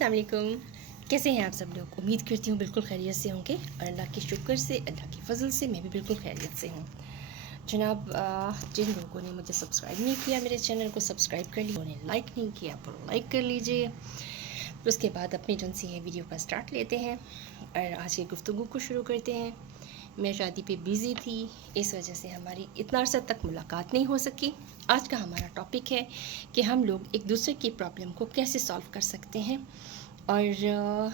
अस्सलाम वालेकुम। कैसे हैं आप सब लोग? उम्मीद करती हूँ बिल्कुल खैरियत से होंगे और अल्लाह के शुक्र से, अल्लाह के फजल से मैं भी बिल्कुल खैरियत से हूँ। जनाब, जिन लोगों ने मुझे सब्सक्राइब नहीं किया, मेरे चैनल को सब्सक्राइब कर लिया, उन्हें लाइक नहीं किया तो लाइक कर लीजिए। फिर उसके बाद अपनी जो सी है वीडियो का स्टार्ट लेते हैं और आज की गुफ्तगू को शुरू करते हैं। मैं शादी पे बिज़ी थी, इस वजह से हमारी इतना अर्सा तक मुलाकात नहीं हो सकी। आज का हमारा टॉपिक है कि हम लोग एक दूसरे की प्रॉब्लम को कैसे सॉल्व कर सकते हैं। और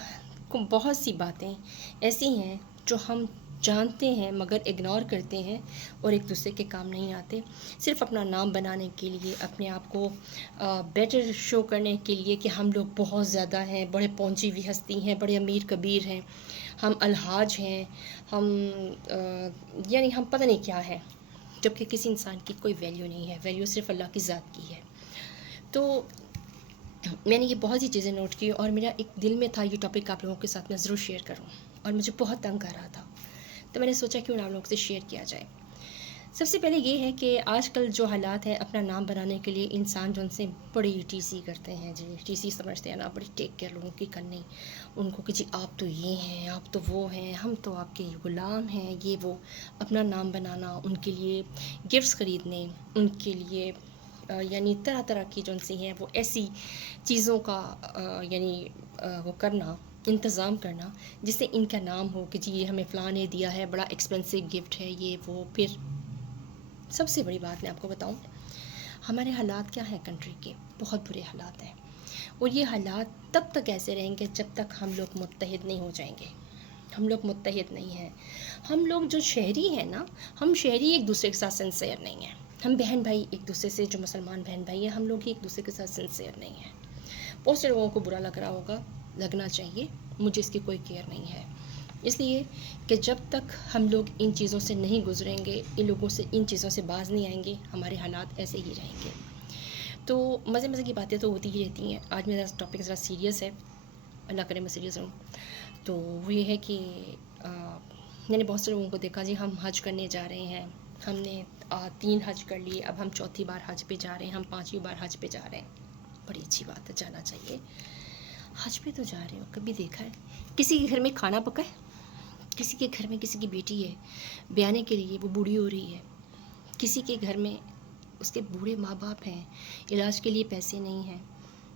बहुत सी बातें ऐसी हैं जो हम जानते हैं मगर इग्नोर करते हैं और एक दूसरे के काम नहीं आते। सिर्फ अपना नाम बनाने के लिए, अपने आप को बेटर शो करने के लिए कि हम लोग बहुत ज़्यादा हैं, बड़े पहुंची हुई हस्ती हैं, बड़े अमीर कबीर हैं, हम अलहाज हैं, हम यानी हम पता नहीं क्या है, जबकि किसी इंसान की कोई वैल्यू नहीं है। वैल्यू सिर्फ अल्लाह की ज़ात की है। तो मैंने ये बहुत सी चीज़ें नोट की और मेरा एक दिल में था ये टॉपिक आप लोगों के साथ मैं ज़रूर शेयर करूं, और मुझे बहुत तंग कर रहा था, तो मैंने सोचा क्यों ना आप लोगों से शेयर किया जाए। सबसे पहले ये है कि आजकल जो हालात हैं, अपना नाम बनाने के लिए इंसान जो उनसे बड़ी टीसी करते हैं, जी टीसी समझते हैं ना, बड़ी टेक केयर लोगों की करनी, उनको कि जी आप तो ये हैं, आप तो वो हैं, हम तो आपके गुलाम हैं, ये वो। अपना नाम बनाना, उनके लिए गिफ्ट्स ख़रीदने, उनके लिए यानी तरह तरह की जो सी हैं वो ऐसी चीज़ों का वो करना, इंतज़ाम करना जिससे इनका नाम हो कि जी ये हमें फ़लाँ ने दिया है, बड़ा एक्सपेंसिव गिफ्ट है, ये वो। फिर सबसे बड़ी बात मैं आपको बताऊं, हमारे हालात क्या हैं कंट्री के? बहुत बुरे हालात हैं, और ये हालात तब तक ऐसे रहेंगे जब तक हम लोग मुत्तहिद नहीं हो जाएंगे। हम लोग मुत्तहिद नहीं हैं। हम लोग जो शहरी हैं ना, हम शहरी एक दूसरे के साथ सिंसियर नहीं हैं। हम बहन भाई एक दूसरे से, जो मुसलमान बहन भाई हैं, हम लोग ही एक दूसरे के साथ सिंसियर नहीं हैं। बहुत से लोगों को बुरा लग रहा होगा, लगना चाहिए, मुझे इसकी कोई केयर नहीं है। इसलिए कि जब तक हम लोग इन चीज़ों से नहीं गुजरेंगे, इन लोगों से, इन चीज़ों से बाज नहीं आएंगे, हमारे हालात ऐसे ही रहेंगे। तो मज़े मज़े की बातें तो होती ही रहती हैं। आज मेरा टॉपिक ज़रा सीरियस है, अल्लाह करे मैं सीरियस रहूँ। तो वो ये है कि मैंने बहुत से लोगों को देखा, जी हम हज करने जा रहे हैं, हमने 3 हज कर लिए, अब हम चौथी बार हज पे जा रहे हैं, हम 5वीं बार हज पे जा रहे हैं। बड़ी अच्छी बात है, जाना चाहिए। हज पे तो जा रहे हो, कभी देखा है किसी के घर में खाना पका है? किसी के घर में किसी की बेटी है, ब्याने के लिए वो बूढ़ी हो रही है, किसी के घर में उसके बूढ़े माँ बाप हैं, इलाज के लिए पैसे नहीं हैं,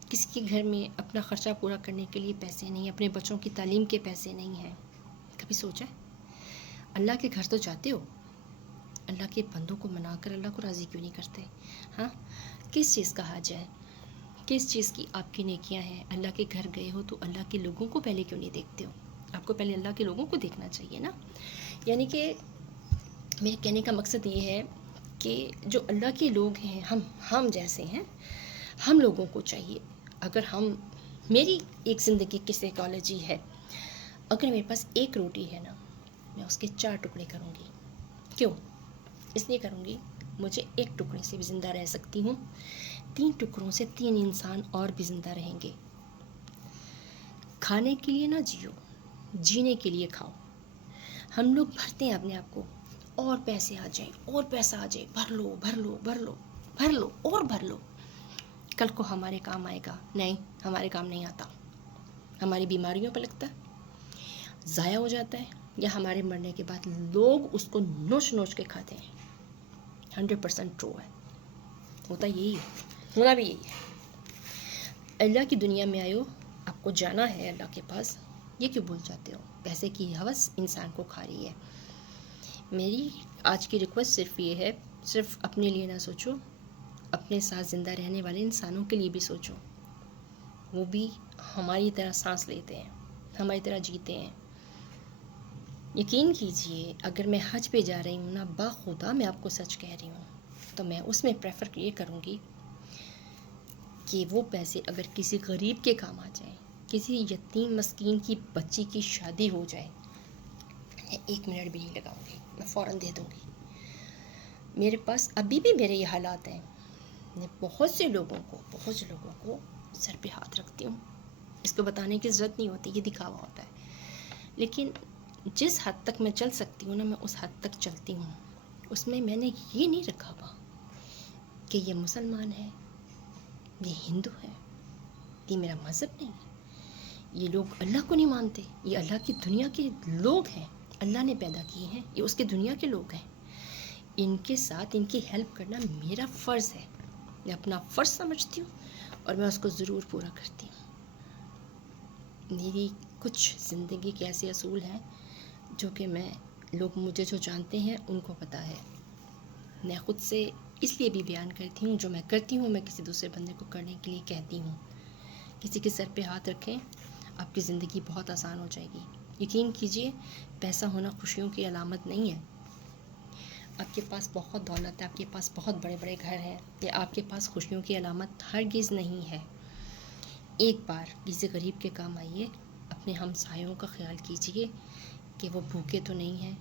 किसी के घर में अपना ख़र्चा पूरा करने के लिए पैसे नहीं हैं, अपने बच्चों की तालीम के पैसे नहीं हैं। कभी सोचा है? अल्लाह के घर तो जाते हो, अल्लाह के बंदों को मनाकर अल्लाह को राज़ी क्यों नहीं करते? हाँ, किस चीज़ का हज है? किस चीज़ की आपकी नेकियां हैं? अल्लाह के घर गए हो तो अल्लाह के लोगों को पहले क्यों नहीं देखते हो? आपको पहले अल्लाह के लोगों को देखना चाहिए ना। यानी कि मेरे कहने का मकसद ये है कि जो अल्लाह के लोग हैं, हम जैसे हैं, हम लोगों को चाहिए, अगर हम, मेरी एक ज़िंदगी की साइकोलॉजी है, अगर मेरे पास एक रोटी है ना, मैं उसके 4 टुकड़े करूँगी। क्यों? इसलिए करूँगी, मुझे एक टुकड़े से भी ज़िंदा रह सकती हूँ, 3 टुकड़ों से 3 इंसान और भी ज़िंदा रहेंगे। खाने के लिए ना जियो, जीने के लिए खाओ। हम लोग भरते हैं अपने आप को, और पैसे आ जाए, और पैसा आ जाए, भर लो भर लो भर लो भर लो और भर लो, कल को हमारे काम आएगा? नहीं, हमारे काम नहीं आता। हमारी बीमारियों पर लगता है, ज़ाया हो जाता है, या हमारे मरने के बाद लोग उसको नोच नोच के खाते हैं। 100% ट्रू है, होता यही है, होना भी यही है। अल्लाह की दुनिया में आयो, आपको जाना है अल्लाह के पास, ये क्यों भूल जाते हो? पैसे की हवस इंसान को खा रही है। मेरी आज की रिक्वेस्ट सिर्फ ये है, सिर्फ अपने लिए ना सोचो, अपने साथ ज़िंदा रहने वाले इंसानों के लिए भी सोचो। वो भी हमारी तरह सांस लेते हैं, हमारी तरह जीते हैं। यकीन कीजिए, अगर मैं हज पे जा रही हूँ ना, बाखुदा मैं आपको सच कह रही हूँ, तो मैं उसमें प्रेफर ये करूँगी कि वो पैसे अगर किसी गरीब के काम आ जाए, किसी यतीम मस्कीन की बच्ची की शादी हो जाए, मैं 1 मिनट भी नहीं लगाऊंगी, मैं फ़ौरन दे दूंगी। मेरे पास अभी भी मेरे ये हालात हैं, मैं बहुत से लोगों को सर पे हाथ रखती हूँ। इसको बताने की ज़रूरत नहीं होती, ये दिखावा होता है, लेकिन जिस हद तक मैं चल सकती हूँ ना, मैं उस हद तक चलती हूँ। उसमें मैंने ये नहीं रखा हुआ कि ये मुसलमान है, ये हिंदू है, ये मेरा मज़हब नहीं है, یہ لوگ اللہ کو نہیں مانتے. یہ اللہ کی دنیا کے لوگ ہیں, اللہ نے پیدا کیے ہیں, یہ اس کی دنیا کے لوگ ہیں. ان کے ساتھ ان کی ہیلپ کرنا میرا فرض ہے. میں اپنا فرض سمجھتی ہوں اور میں اس کو ضرور پورا کرتی ہوں. میری کچھ زندگی کے ایسے اصول ہیں جو کہ لوگ مجھے جو جانتے ہیں ان کو پتہ ہے. میں خود سے اس لیے بھی بیان کرتی ہوں, جو میں کرتی ہوں میں کسی دوسرے بندے کو کرنے کے لیے کہتی ہوں. کسی کے سر پہ ہاتھ رکھیں, آپ کی زندگی بہت آسان ہو جائے گی. یقین کیجئے, پیسہ ہونا خوشیوں کی علامت نہیں ہے. آپ کے پاس بہت دولت ہے, آپ کے پاس بہت بڑے بڑے گھر ہیں, یہ آپ کے پاس خوشیوں کی علامت ہرگز نہیں ہے. ایک بار کسی غریب کے کام آئیے, اپنے ہمسایوں کا خیال کیجئے کہ وہ بھوکے تو نہیں ہیں.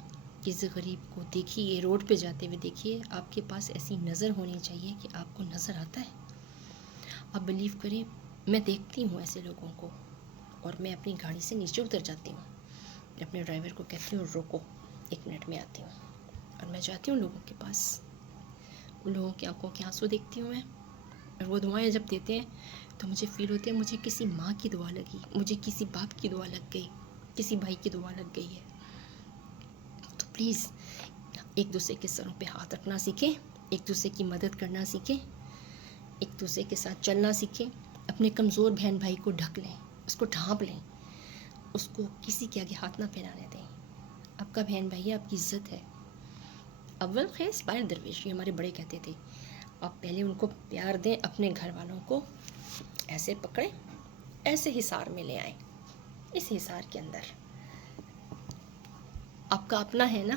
کسی غریب کو دیکھیے, روڈ پہ جاتے ہوئے دیکھیے, آپ کے پاس ایسی نظر ہونی چاہیے کہ آپ کو نظر آتا ہے. آپ بلیو کریں, میں دیکھتی ہوں ایسے لوگوں کو اور میں اپنی گاڑی سے نیچے اتر جاتی ہوں. اپنے ڈرائیور کو کہتی ہوں روکو, 1 منٹ میں آتی ہوں. اور میں جاتی ہوں لوگوں کے پاس, ان لوگوں کی آنکھوں کے آنسو دیکھتی ہوں میں. اور وہ دعائیں جب دیتے ہیں تو مجھے فیل ہوتے ہیں مجھے کسی ماں کی دعا لگی, مجھے کسی باپ کی دعا لگ گئی, کسی بھائی کی دعا لگ گئی ہے. تو پلیز ایک دوسرے کے سروں پہ ہاتھ رکھنا سیکھیں, ایک دوسرے کی مدد کرنا سیکھیں, ایک دوسرے کے ساتھ چلنا سیکھیں. اپنے کمزور بہن بھائی کو ڈھک لیں, اس کو ڈھانپ لیں, اس کو کسی کے آگے ہاتھ نہ پھیلانے دیں. آپ کا بہن بھائی آپ کی عزت ہے. اول خیز پیر درویش, یہ ہمارے بڑے کہتے تھے. آپ پہلے ان کو پیار دیں, اپنے گھر والوں کو ایسے پکڑیں, ایسے حصار میں لے آئیں. اس حصار کے اندر آپ کا اپنا ہے نا,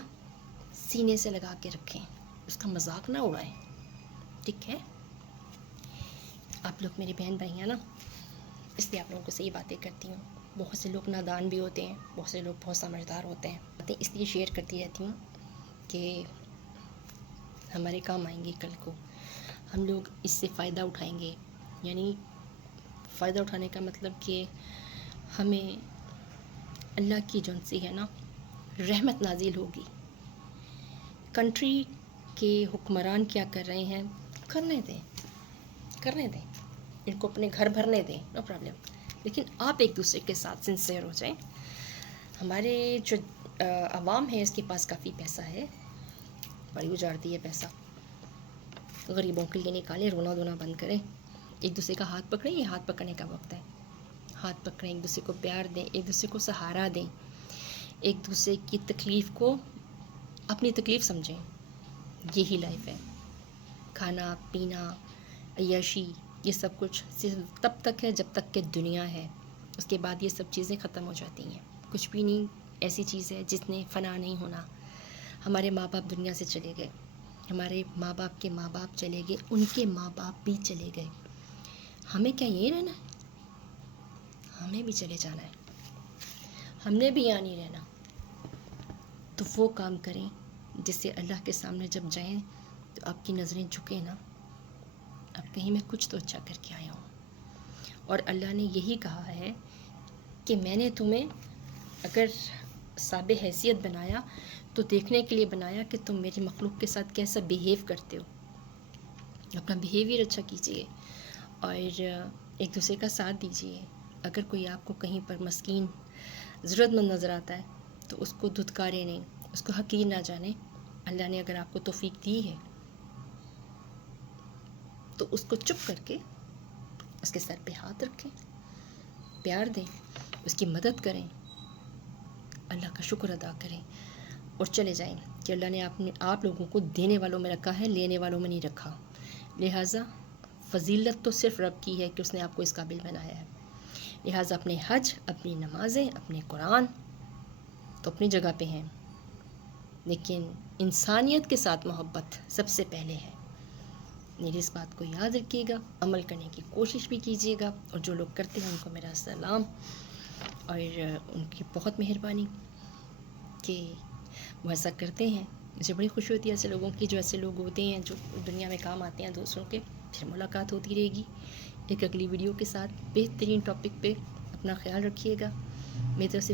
سینے سے لگا کے رکھیں, اس کا مذاق نہ اڑائیں, ٹھیک ہے؟ آپ لوگ میرے بہن بھائی ہیں نا, اس لیے آپ لوگوں کو صحیح باتیں کرتی ہوں. بہت سے لوگ نادان بھی ہوتے ہیں, بہت سے لوگ بہت سمجھدار ہوتے ہیں. باتیں اس لیے شیئر کرتی رہتی ہوں کہ ہمارے کام آئیں گے کل کو, ہم لوگ اس سے فائدہ اٹھائیں گے. یعنی فائدہ اٹھانے کا مطلب کہ ہمیں اللہ کی جون سی ہے نا رحمت نازل ہوگی. کنٹری کے حکمران کیا کر رہے ہیں, کرنے دیں, ان کو اپنے گھر بھرنے دیں, نو پرابلم. لیکن آپ ایک دوسرے کے ساتھ سنسیئر ہو جائیں. ہمارے جو عوام ہے اس کے پاس کافی پیسہ ہے, بڑی اجارتی ہے پیسہ. غریبوں کے لیے نکالیں, رونا دھونا بند کریں, ایک دوسرے کا ہاتھ پکڑیں. یہ ہاتھ پکڑنے کا وقت ہے. ہاتھ پکڑیں, ایک دوسرے کو پیار دیں, ایک دوسرے کو سہارا دیں, ایک دوسرے کی تکلیف کو اپنی تکلیف سمجھیں. یہی لائف ہے. کھانا پینا عیاشی یہ سب کچھ صرف تب تک ہے جب تک کہ دنیا ہے. اس کے بعد یہ سب چیزیں ختم ہو جاتی ہیں. کچھ بھی نہیں ایسی چیز ہے جس نے فنا نہیں ہونا. ہمارے ماں باپ دنیا سے چلے گئے, ہمارے ماں باپ کے ماں باپ چلے گئے, ان کے ماں باپ بھی چلے گئے. ہمیں کیا یہیں رہنا ہے؟ ہمیں بھی چلے جانا ہے, ہم نے بھی یہاں نہیں رہنا. تو وہ کام کریں جس سے اللہ کے سامنے جب جائیں تو آپ کی نظریں جھکیں نا, اب کہیں میں کچھ تو اچھا کر کے آیا ہوں. اور اللہ نے یہی کہا ہے کہ میں نے تمہیں اگر صاب حیثیت بنایا تو دیکھنے کے لیے بنایا کہ تم میری مخلوق کے ساتھ کیسا بیہیو کرتے ہو. اپنا بیہیویئر اچھا کیجیے اور ایک دوسرے کا ساتھ دیجیے. اگر کوئی آپ کو کہیں پر مسکین ضرورت مند نظر آتا ہے تو اس کو دھتکارے نہیں, اس کو حقیر نہ جانیں. اللہ نے اگر آپ کو توفیق دی ہے تو اس کو چپ کر کے اس کے سر پہ ہاتھ رکھیں, پیار دیں, اس کی مدد کریں, اللہ کا شکر ادا کریں اور چلے جائیں کہ اللہ نے آپ لوگوں کو دینے والوں میں رکھا ہے, لینے والوں میں نہیں رکھا. لہٰذا فضیلت تو صرف رب کی ہے کہ اس نے آپ کو اس قابل بنایا ہے. لہٰذا اپنے حج, اپنی نمازیں, اپنے قرآن تو اپنی جگہ پہ ہیں, لیکن انسانیت کے ساتھ محبت سب سے پہلے ہے. میری اس بات کو یاد رکھیے گا, عمل کرنے کی کوشش بھی کیجیے گا. اور جو لوگ کرتے ہیں ان کو میرا سلام اور ان کی بہت مہربانی کہ وہ ایسا کرتے ہیں. مجھے بڑی خوشی ہوتی ہے ایسے لوگوں کی, جو ایسے لوگ ہوتے ہیں جو دنیا میں کام آتے ہیں دوسروں کے. پھر ملاقات ہوتی رہے گی ایک اگلی ویڈیو کے ساتھ بہترین ٹاپک پہ. اپنا خیال رکھیے گا. میری طرف سے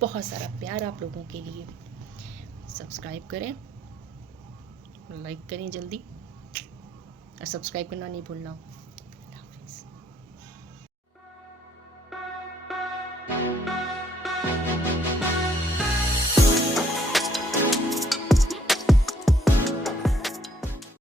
بہت سارا پیار آپ لوگوں کے لیے. سبسکرائب کریں, لائک کریں جلدی, اور سبسکرائب کرنا نہیں بھولنا. اللہ.